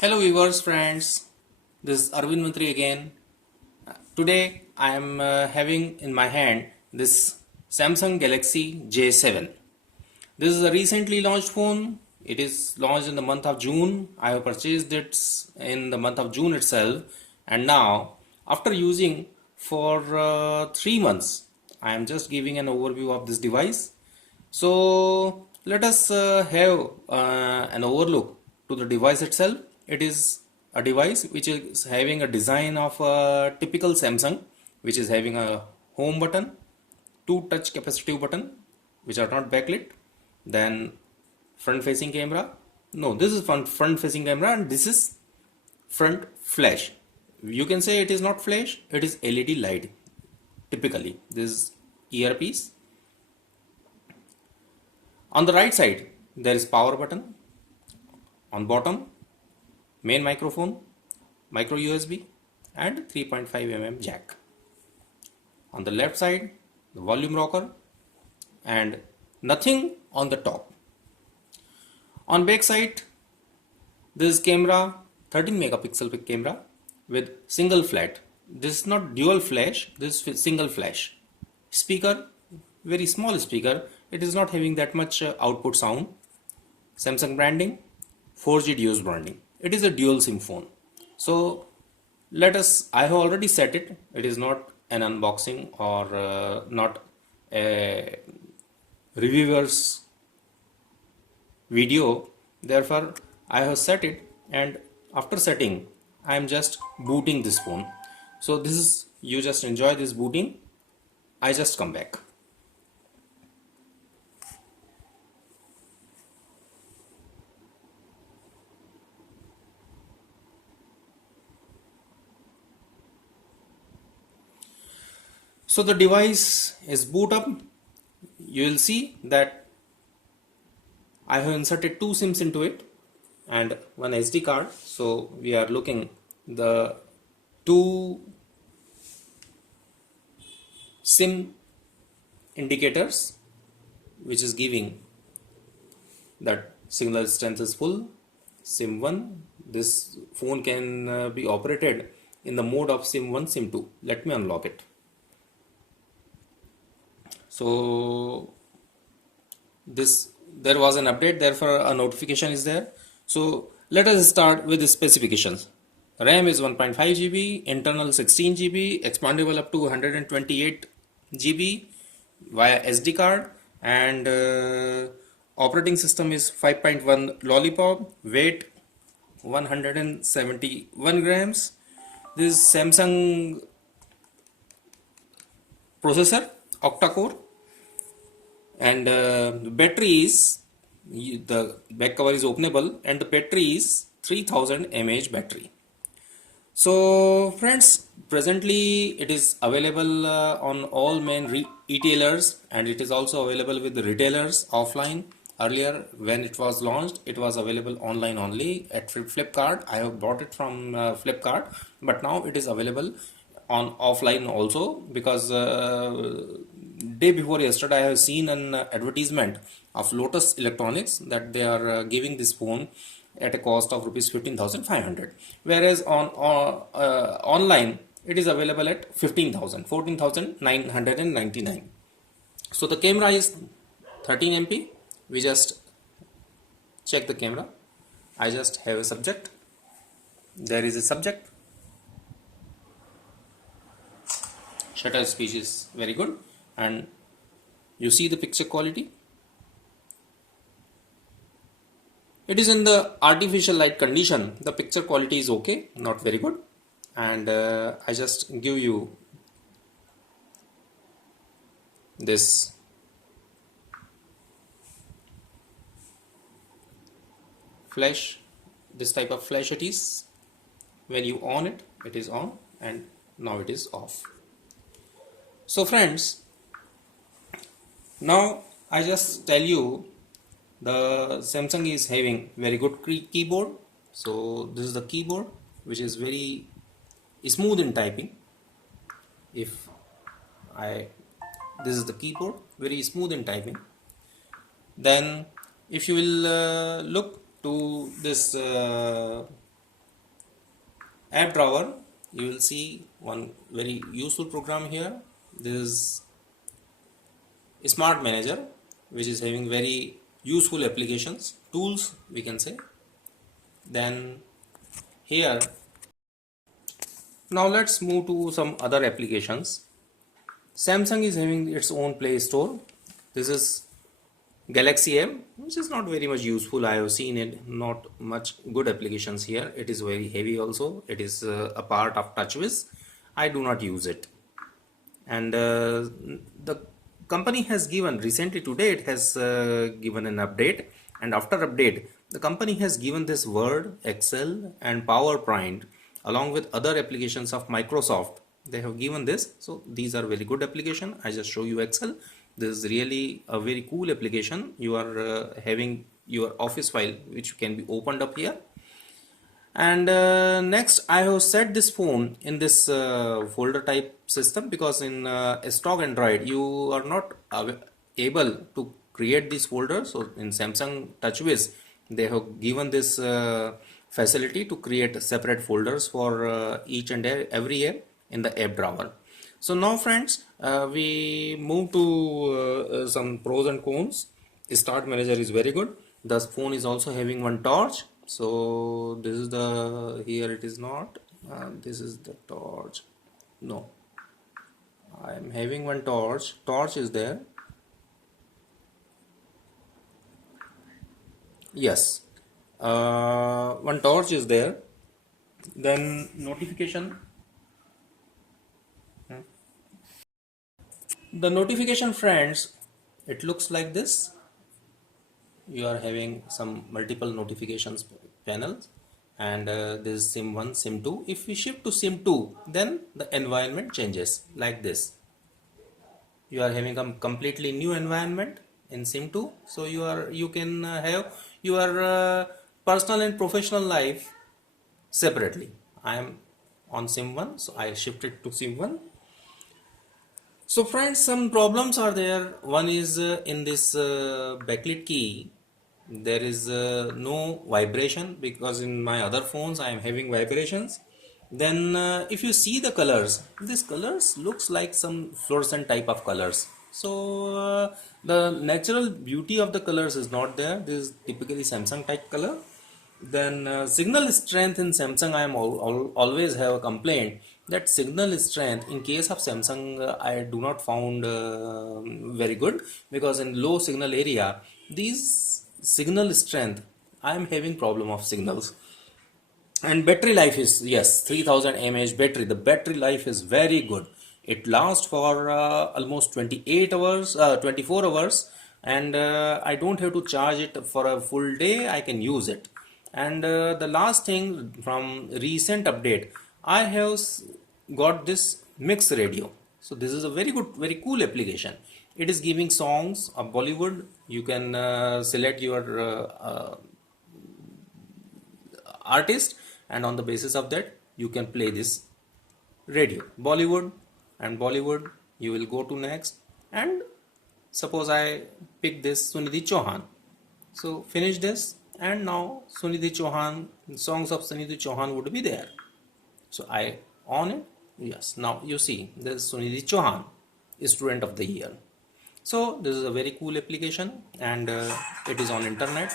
Hello viewers, friends. This is Arvind Mantri again. Today I am having in my hand this Samsung Galaxy J7. This is a recently launched phone. It is launched in the month of June. I have purchased it in the month of June itself, and now after using for 3 months, I am just giving an overview of this device. So let us have an overlook to the device itself. It is a device which is having a design of a typical Samsung, which is having a home button, two touch capacitive button which are not backlit, then front facing camera. No, this is front facing camera and this is front flash. You can say it is not flash, it is LED light. Typically, this is earpiece. On the right side, there is power button. On bottom, main microphone, micro USB and 3.5 mm jack. On the left side, the volume rocker and nothing on the top. On back side, this camera, 13 megapixel camera with single flat. This is not dual flash, this is single flash. Speaker, very small speaker. It is not having that much output sound. Samsung branding, 4G Duos branding. It is a dual SIM phone. So let us, I have already set it. It is not an unboxing or not a reviewer's video. Therefore, I have set it, and after setting, I am just booting this phone. So this is, you just enjoy this booting. I just come back. So the device is boot up. You will see that I have inserted two SIMs into it and one SD card. So we are looking the two SIM indicators, which is giving that signal strength is full. SIM 1, this phone can be operated in the mode of SIM 1, SIM 2. Let me unlock it. So this, there was an update, therefore a notification is there. So let us start with the specifications. RAM is 1.5 GB, internal 16 GB, expandable up to 128 GB via SD card, and operating system is 5.1 Lollipop, weight 171 grams. This is Samsung processor, octa-core, and the battery is, the back cover is openable, and the battery is 3000 mAh battery. So friends, presently it is available on all main retailers, and it is also available with the retailers offline. Earlier when it was launched, it was available online only at Flipkart. I have bought it from Flipkart, but now it is available on offline also, because day before yesterday I have seen an advertisement of Lotus Electronics that they are giving this phone at a cost of rupees 15,500, whereas on online it is available at 14,999. So the camera is 13 MP. We just check the camera. I just have a subject. There is a subject. Shutter speed is very good, and you see the picture quality. It is in the artificial light condition. The picture quality is okay, not very good, and I just give you this flash. This type of flash it is. When you on it, it is on, and now it is off. So friends, now I just tell you, the Samsung is having very good keyboard. So this is the keyboard, which is very smooth in typing. If this is the keyboard, very smooth in typing. Then if you will look to this app drawer, you will see one very useful program here. This is Smart Manager, which is having very useful applications, tools we can say. Then here, now let's move to some other applications. Samsung is having its own Play Store. This is Galaxy M, which is not very much useful. I have seen it, not much good applications here. It is very heavy also. It is a part of TouchWiz. I do not use it. And the company has given recently today, it has given an update. And after update, the company has given this Word, Excel and PowerPoint along with other applications of Microsoft. They have given this. So these are very good application. I just show you Excel. This is really a very cool application. You are having your office file which can be opened up here. And next I have set this phone in this folder type system, because in stock Android you are not able to create these folders. So in Samsung TouchWiz they have given this facility to create separate folders for each and every year in the app drawer. So now friends, we move to some pros and cons. Start Manager is very good. The phone is also having one torch. So this is the, here it is not, this is the torch. No, I am having one torch. Torch is there. Yes, one torch is there. Then notification. The notification friends, it looks like this. You are having some multiple notifications panels, and this is sim 1, sim 2. If we shift to sim 2, then the environment changes like this. You are having a completely new environment in sim 2. So you can have your personal and professional life separately. I am on sim 1, so I shifted to sim 1. So friends, some problems are there. One is in this backlit key, there is no vibration, because in my other phones I am having vibrations. Then if you see the colors, this colors looks like some fluorescent type of colors. So the natural beauty of the colors is not there. This is typically Samsung type color. Then signal strength in Samsung, I am always have a complaint that signal strength in case of Samsung I do not found very good, because in low signal area these signal strength I am having problem of signals. And battery life is, yes, 3000 mAh battery. The battery life is very good. It lasts for almost 28 hours, 24 hours, and I don't have to charge it for a full day. I can use it. And the last thing, from recent update, I have got this mix radio. So this is a very good, very cool application. It is giving songs of Bollywood. You can select your artist, and on the basis of that you can play this radio Bollywood, and Bollywood you will go to next. And suppose I pick this Sunidhi Chauhan, so finish this, and now Sunidhi Chauhan, songs of Sunidhi Chauhan would be there. So I on it. Yes, now you see this Sunidhi Chauhan, student of the year. So this is a very cool application, and it is on internet.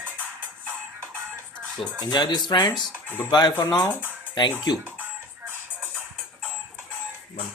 So enjoy this friends. Goodbye for now. Thank you. Bye.